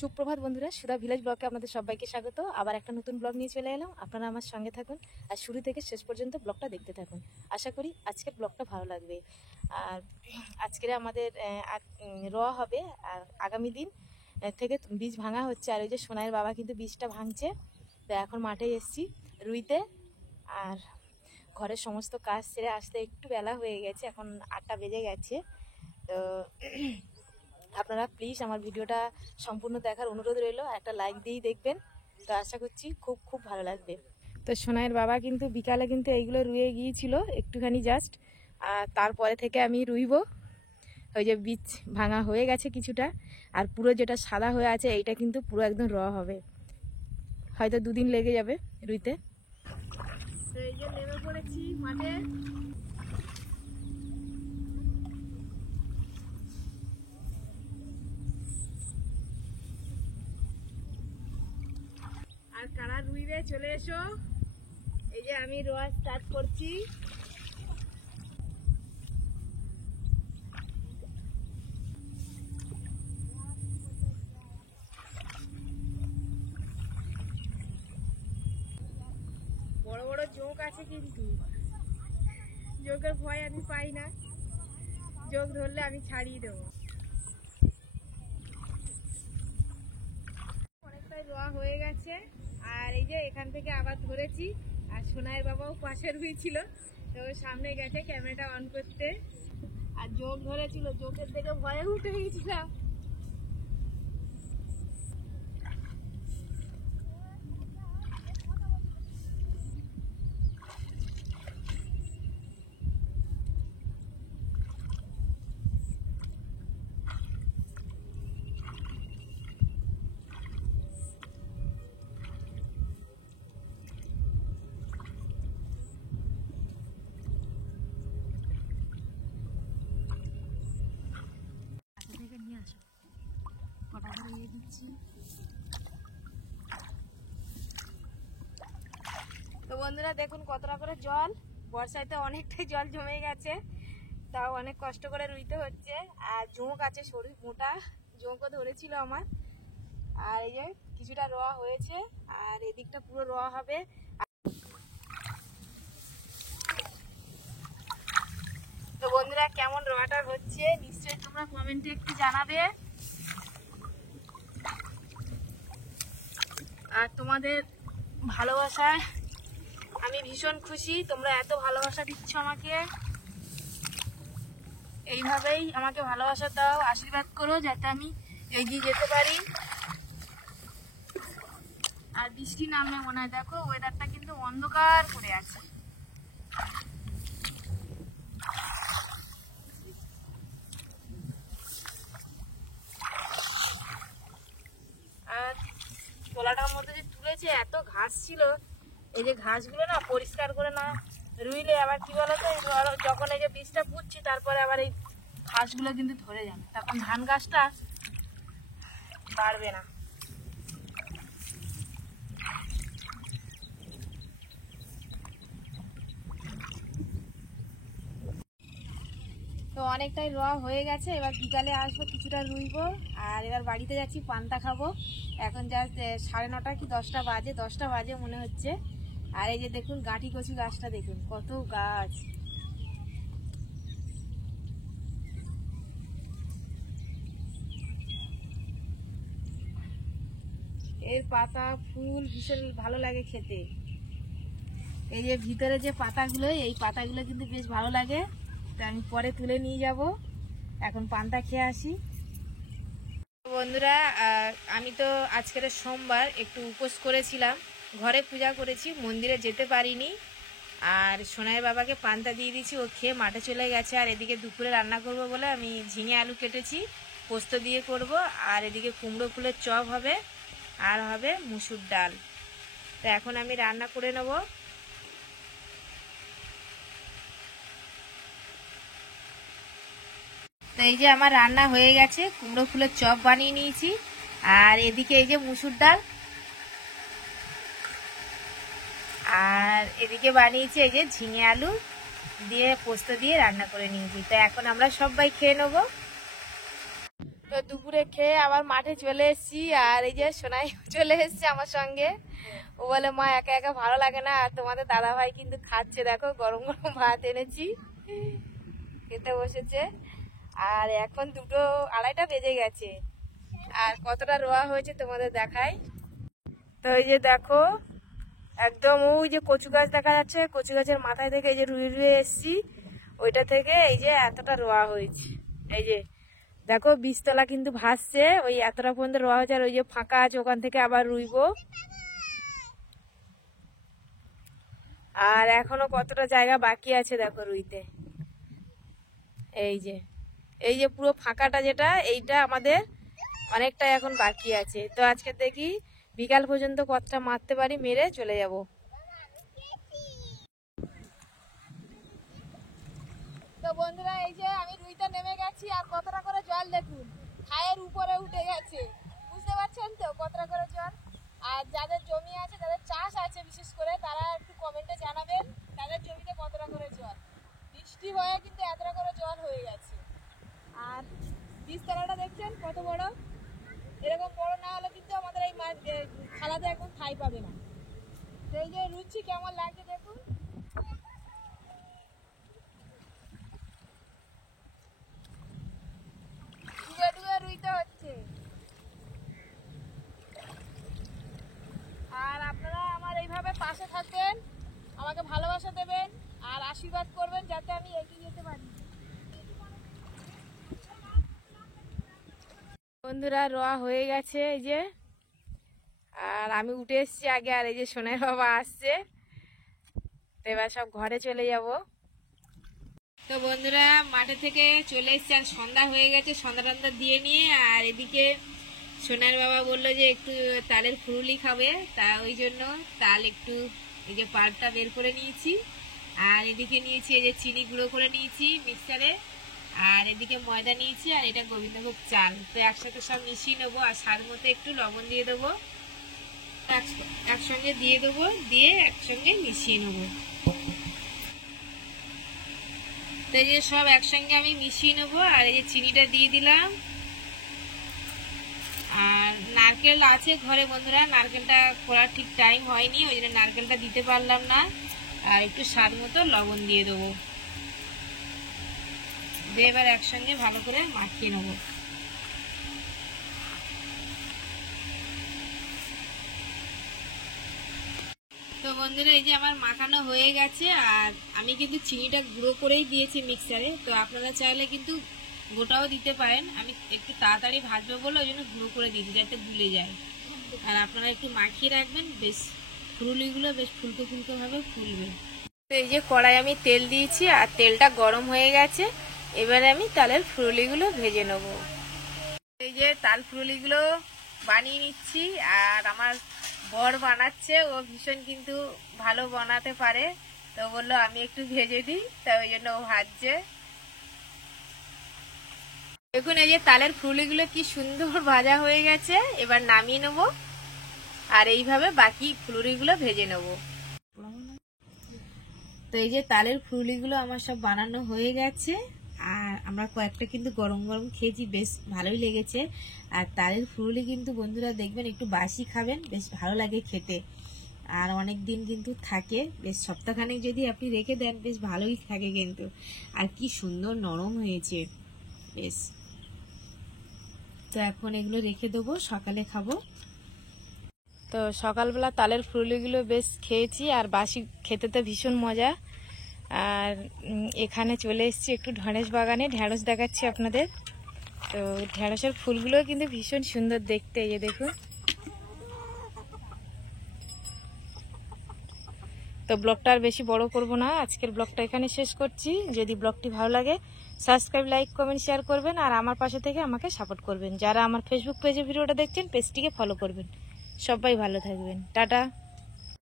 সুপ্রভাত বন্ধুরা, সুধা ভিলেজ ব্লগে আপনাদের সবাইকে স্বাগত। আবার একটা নতুন ব্লগ নিয়ে চলে এলাম। আপনারা আমার সঙ্গে থাকুন আর শুরু থেকে শেষ পর্যন্ত ব্লগটা দেখতে থাকুন। আশা করি আজকের ব্লগটা ভালো লাগবে। আর আজকের আমাদের রোয়া হবে, আর আগামী দিন থেকে বীজ ভাঙা হচ্ছে। আর ওই যে সোনাইয়ের বাবা কিন্তু বীজটা ভাঙছে। তো এখন মাঠে এসছি রুইতে। আর ঘরের সমস্ত কাজ সেরে আসতে একটু বেলা হয়ে গেছে, এখন 8টা বেজে গেছে। তো আপনারা প্লিজ আমার ভিডিওটা সম্পূর্ণ দেখার অনুরোধ রইল, একটা লাইক দিয়েই দেখবেন। তো আশা করছি খুব ভালো লাগবে। তো সোনাইয়ের বাবা কিন্তু বিকালে কিন্তু এইগুলো রুয়ে গিয়েছিল একটুখানি জাস্ট, আর তারপরে থেকে আমি রুইব। ওই যে বীজ ভাঙা হয়ে গেছে কিছুটা, আর পুরো যেটা সাদা হয়ে আছে এইটা কিন্তু পুরো একদম র হবে, হয়তো 2 দিন লেগে যাবে রুইতে। তো এই যে নেমে পড়েছি মাঠে। আর কারা রুইবে চলে এসো। এই যে আমি রোয়া স্টার্ট করছি। বড় বড় জোক আছে, কিন্তু জোকের ভয় আমি পাই না। জোক ধরলে আমি ছাড়িয়ে দেবো। অনেকটাই রোয়া হয়ে গেছে, আর এই যে এখান থেকে আবার ধরেছি। আর সোনাইয়ের বাবাও পাশে রুইছিল, তো সামনে গেছে ক্যামেরাটা অন করতে। আর জোক ধরেছিল, জোকের থেকে ভয়ে উঠে গেছিলাম। তো বন্ধুরা দেখুন কতটা করে জল, বর্ষায় তো অনেকটাই জল জমে গেছে, তাও অনেক কষ্ট করে রুইতে হচ্ছে। আর জোঁক আছে, সরু মোটা জোঁকও ধরেছিল আমার। আর এই যে কিছুটা রোয়া হয়েছে, আর এদিকটা পুরো রোয়া হবে। তো বন্ধুরা কেমন রোয়াটা হচ্ছে নিশ্চয়ই তোমরা কমেন্টে একটু জানাবে। আর তোমাদের ভালোবাসায় আমি ভীষণ খুশি, তোমরা এত ভালোবাসা দিচ্ছ আমাকে। এইভাবেই আমাকে ভালোবাসা দাও, আশীর্বাদ করো যাতে আমি এগিয়ে যেতে পারি। আর বৃষ্টি নামে মনে হয়, দেখো ওয়েদারটা কিন্তু অন্ধকার করে আছে। আর তোলাটার মধ্যে যে তুলেছে এত ঘাস ছিল, এই যে ঘাসগুলো না পরিষ্কার করে না রুইলে আবার কি বলতো, যখন এই যে বীজটা পুঁতছি তারপরে আবার এই ঘাসগুলো কিন্তু ধরে যাবে, তখন ধান গাছটা বাড়বে না। তো অনেকটাই রোয়া হয়ে গেছে, এবার বিকালে আসবো, কিছুটা রুইবো। আর এবার বাড়িতে যাচ্ছি, পান্তা খাবো। এখন জাস্ট 9:30 কি 10টা বাজে, 10টা বাজে মনে হচ্ছে। আর এই যে দেখুন গাঁটি কচু গাছটা দেখুন, কত গাছ। এর পাতা ফুল ভীষণ ভালো লাগে খেতে। এই যে ভিতরে যে পাতাগুলো, এই পাতাগুলো কিন্তু বেশ ভালো লাগে। তো আমি পরে তুলে নিয়ে যাব, এখন পান্তা খেয়ে আসি। বন্ধুরা আমি তো আজকের সোমবার একটু উপোস করেছিলাম, ঘরে পূজা করেছি, মন্দিরে যেতে পারিনি। আর সোনাইয়ের বাবাকে পান্তা দিয়ে দিয়েছি, ও খেয়ে মাঠে চলে গেছে। আর এদিকে দুপুরে রান্না করব বলে আমি ঝিঙে আলু কেটেছি, পোস্ত দিয়ে করব। আর এদিকে কুমড়ো ফুলের চপ হবে, আর হবে মুসুর ডাল। তো এখন আমি রান্না করে নেব। তো এই যে আমার রান্না হয়ে গেছে, কুমড়ো ফুলের চপ বানিয়ে নিয়েছি। আর এদিকে এই যে মুসুর ডাল, আর এদিকে বানিয়েছি এই যে ঝিঙে আলু দিয়ে পোস্ত দিয়ে রান্না করে নিয়েছি। তো এখন আমরা সবাই খেয়ে নেবো। তো দুপুরে খেয়ে আবার মাঠে চলে এসেছি, আর এই যে সোনাই চলে এসেছে আমার সঙ্গে। ও বলে মা একা একা ভালো লাগে না, আর তোমাদের দাদা ভাই কিন্তু খাচ্ছে, দেখো গরম গরম ভাত এনেছি, খেতে বসেছে। আর এখন 2:30 বেজে গেছে, আর কতটা রোয়া হয়েছে তোমাদের দেখাই। তো এই যে দেখো একদম ওই যে কচু গাছ দেখা যাচ্ছে, কচু গাছের মাথায় থেকে এই যে রুই রুয়ে এসছি, ওইটা থেকে এই যে এতটা রোয়া হয়েছে। এই যে দেখো বীজতলা কিন্তু ভাসছে, ওই এতটা পর্যন্ত রোয়া হয়েছে, আর ওই যে ফাঁকা আছে ওখান থেকে আবার রুইবো। আর এখনো কতটা জায়গা বাকি আছে দেখো রুইতে। এই যে পুরো ফাঁকাটা যেটা, এইটা আমাদের অনেকটা এখন বাকি আছে। তো আজকে দেখি বিকাল পর্যন্ত কতটা মারতে পারি, মেরে চলে যাব। তো বন্ধুরা এই যে আমি রুইতে নেমে গেছি, আর কতটা করে জল দেখুন, খায়ের উপরে উঠে গেছে, বুঝতে পারছেন তো কতটা করে জল। আর যাদের জমি আছে, যাদের চাষ আছে বিশেষ করে, তারা একটু কমেন্টে জানাবেন তাদের জমিতে কতটা করে জল। বৃষ্টি হয়ে কিন্তু এতটা করে জল হয়ে গেছে। আর বীজতলাটা দেখছেন কত বড়, এরকম বড় না হলে কিন্তু আমাদের এই খালাতে একদম ঠাই পাবে না। তো এই যে রুচি কেমন লাগছে দেখুন, ডুবে ডুবে রুইতে হচ্ছে। আর আপনারা আমার এইভাবে পাশে থাকবেন, আমাকে ভালোবাসা দেবেন আর আশীর্বাদ করবেন যাতে আমি এগিয়ে যেতে পারি। বন্ধুরা রোয়া হয়ে গেছে এই যে, আর আমি উঠে এসেছি আগে, আর এই যে সোনার বাবা আসছে। তো এবার সব ঘরে চলে যাব। তো বন্ধুরা মাঠে থেকে চলে এসেছি, আর সন্ধ্যা হয়ে গেছে, সন্ধ্যা টন্ধা দিয়ে নিয়ে। আর এদিকে সোনার বাবা বললো যে একটু তালের ফুরুলি খাবে, তা ওই জন্য তাল একটু এই যে পাল্পটা বের করে নিয়েছি। আর এদিকে নিয়েছি এই যে চিনি গুঁড়ো করে নিয়েছি মিক্সারে, আর এদিকে ময়দা নিয়েছি, আর এটা গোবিন্দভোগ চাল। তো একসাথে সব মিশিয়ে নেবো, আর স্বাদ মতো একটু লবণ দিয়ে দেবো, একসঙ্গে দিয়ে দেবো, দিয়ে একসঙ্গে মিশিয়ে নেবো। তো এই যে সব একসঙ্গে আমি মিশিয়ে নেবো, আর এই যে চিনিটা দিয়ে দিলাম। আর নারকেল আছে ঘরে বন্ধুরা, নারকেলটা করার ঠিক টাইম হয়নি, ওই জন্য নারকেলটা দিতে পারলাম না। আর একটু স্বাদ মতো লবণ দিয়ে দেবো, দিয়ে এবার একসঙ্গে ভালো করে মাখিয়ে নেবো। তো বন্ধুরা এই যে আমার মাখানো হয়ে গেছে, আর আমি কিন্তু চিনিটা গুঁড়ো করেই দিয়েছি মিক্সারে। তো আপনারা চাইলে কিন্তু গোটাও দিতে পারেন, আমি একটু তাড়াতাড়ি ভাজবো বলে ওই জন্য গুঁড়ো করে দিয়েছি যাতে গুলে যায়। আর আপনারা একটু মাখিয়ে রাখবেন, বেশ ফুলুলিগুলো বেশ ফুলকো ফুলকো ভাবে ফুলবে। তো এই যে কড়াই আমি তেল দিয়েছি, আর তেলটা গরম হয়ে গেছে, এবারে আমি তালের ফুলুলিগুলো ভেজে নেব। এই যে তাল ফুলুলিগুলো বানিয়ে নিচ্ছি, আর আমার বর বানাচ্ছে, ও ভীষণ কিন্তু ভালো বানাতে পারে। তো বললো আমি একটু ভেজে দিই, তাই ওই জন্য ও ভাজছে। দেখুন এই যে তালের ফুলুলিগুলো কি সুন্দর ভাজা হয়ে গেছে, এবার নামিয়ে নেব, আর এইভাবে বাকি ফুলুরিগুলো ভেজে নেব। তো এই যে তালের ফুলুরিগুলো আমার সব বানানো হয়ে গেছে, আর আমরা কয়েকটা কিন্তু গরম গরম খেয়েছি, বেশ ভালোই লেগেছে। আর তালের ফুলুরি কিন্তু বন্ধুরা দেখবেন একটু বাসি খাবেন, বেশ ভালো লাগে খেতে, আর অনেক দিন কিন্তু থাকে, বেশ সপ্তাহখানেক যদি আপনি রেখে দেন বেশ ভালোই থাকে কিন্তু। আর কি সুন্দর নরম হয়েছে বেশ। তো এখন এগুলো রেখে দেবো, সকালে খাবো। তো সকালবেলা তালের ফুলুরিগুলো বেশ খেয়েছি, আর বাসি খেতে তো ভীষণ মজা। আর এখানে চলে এসেছি একটু ঢেঁড়স বাগানে, ঢেঁড়স দেখাচ্ছি আপনাদের। তো ঢেঁড়সের ফুলগুলো কিন্তু ভীষণ সুন্দর দেখতে, এই যে দেখুন। তো ব্লগটা আর বেশি বড় করব না, আজকের ব্লগটা এখানে শেষ করছি। যদি ব্লগটি ভালো লাগে সাবস্ক্রাইব, লাইক, কমেন্ট, শেয়ার করবেন, আর আমার পাশে থেকে আমাকে সাপোর্ট করবেন। যারা আমার ফেসবুক পেজে ভিডিওটা দেখছেন পেজটিকে ফলো করবেন। সবাই ভালো থাকবেন, টাটা।